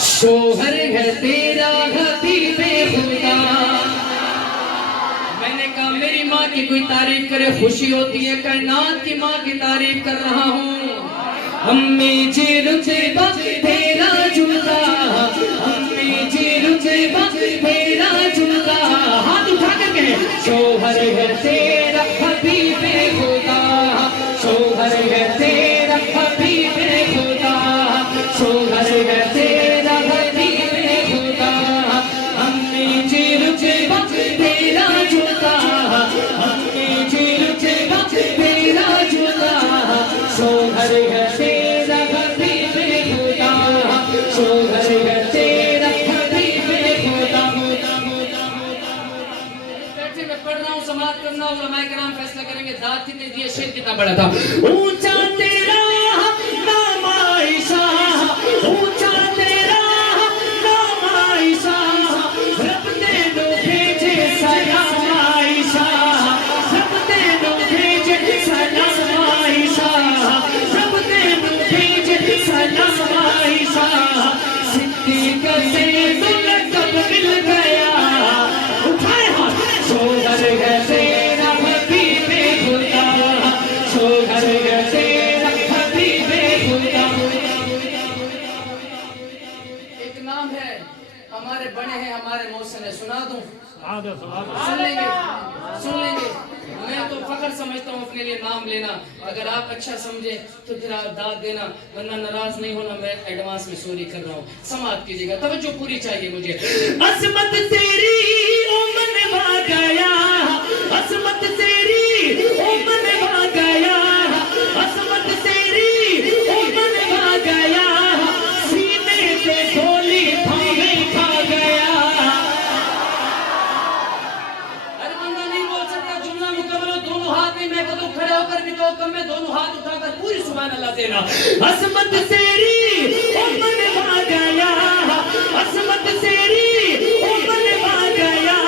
शोहर है तेरा हबीबे खुदा। मैंने कहा मेरी माँ की कोई तारीफ करे खुशी होती है, कायनात की माँ की तारीफ कर रहा हूँ। अम्मी जी रुचे वक्त तेरा जुदा, अम्मी जी रुचे वक्त तेरा जुदा। हाथ उठा करके शोहर है तेरा हबीबे खुदा, शोहर है तेरा हबीबे खुदा, शोहर है तेरा हबीबे खुदा। अम्मी जी रुचे वक्त तेरा जुदा, अम्मी जी रुचे वक्त तेरा जुदा। शोहर है तेरा हबीबे खुदा, शोहर है तेरा हबीबे खुदा। मैं पढ़ रहा हूँ, समाप्त करना होगा, उलमाए किराम फैसला करेंगे। दाद कितने दिए, शेर कितना बड़ा था। ऊंचा तेरा नाम आयशा, ऊंचा तेरा नाम आयशा, रब ने नो भेजे सलाम आयशा, रब ने नो भेजे सलाम आयशा, रब ने नो भेजे सलाम आयशा। सिद्दीक से लक़ब मिल गया, उठाए हाथ। शोहर है तेरा हबीबे खुदा, शोहर है तेरा हबीबे खुदा। एक नाम है हमारे बड़े हैं, हमारे मौसम है, सुना दूं? सुन लेंगे, सुन लेंगे। मैं तो फख्र समझता हूँ अपने लिए नाम लेना। अगर आप अच्छा समझे तो फिर आप दाद देना, वरना नाराज नहीं होना। मैं एडवांस में सॉरी कर रहा हूँ, समाप्त कीजिएगा। तवज्जो पूरी चाहिए मुझे। अजमत तेरी ओ मनवा गया, अजमत तेरी ओ मनवा गया, अजमत तेरी ओ मनवा गया, सीने पे गोली थामे खा गया। अरे बंदा नहीं बोल सकता, जुमला मुकम्मल हो, दोनों हाथ में मैं कदम खड़े होकर भी तो कम में दोनों हाथ उठाकर पूरी सुभान अल्लाह देना। अजमत तेरी ओ मनवा गया, अजमत तेरी ओ मनवा गया,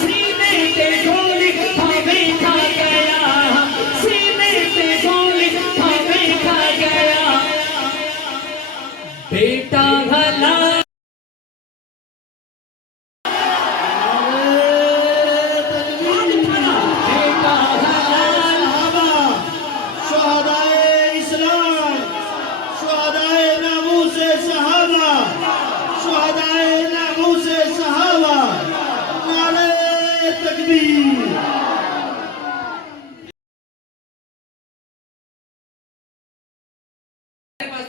सीने पे गोली थामे खा गया, सीने पे गोली थामे खा गया। बेटा भला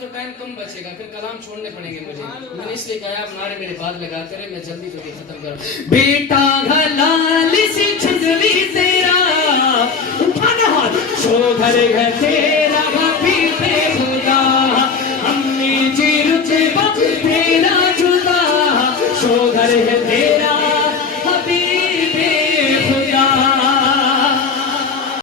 तो टाइम कम बचेगा, फिर कलाम छोड़ने पड़ेंगे मुझे। मैंने इसलिए कहा आप नारे मेरे बाद लगाते रहे, मैं जल्दी जल्दी खत्म करूं। बेटा हलाल सी छिजली तेरा, उठाना हाथ। शोहर है तेरा हबीबे खुदा, अम्मी जी रुचे वक्त तेरा जुदा, शोहर है तेरा